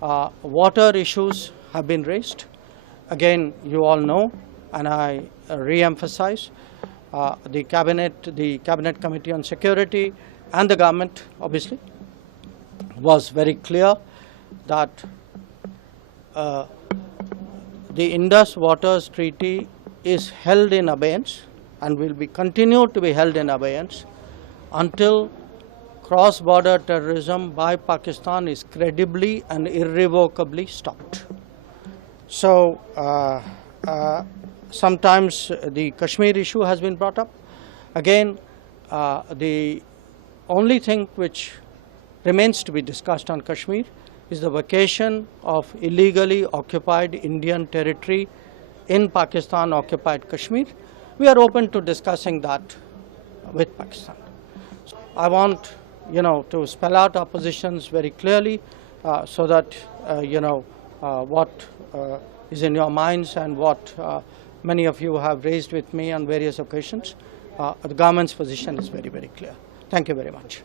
Water issues have been raised. Again, you all know, and I re-emphasize, the Cabinet Committee on Security and the government, obviously, was very clear that the Indus Waters Treaty is held in abeyance and will be continued to be held in abeyance until cross-border terrorism by Pakistan is credibly and irrevocably stopped. So sometimes the Kashmir issue has been brought up. Again, the only thing which remains to be discussed on Kashmir is the vacation of illegally occupied Indian territory in Pakistan occupied Kashmir. We are open to discussing that with Pakistan. I want to spell out our positions very clearly so that what is in your minds and what many of you have raised with me on various occasions. The government's position is very, very clear. Thank you very much.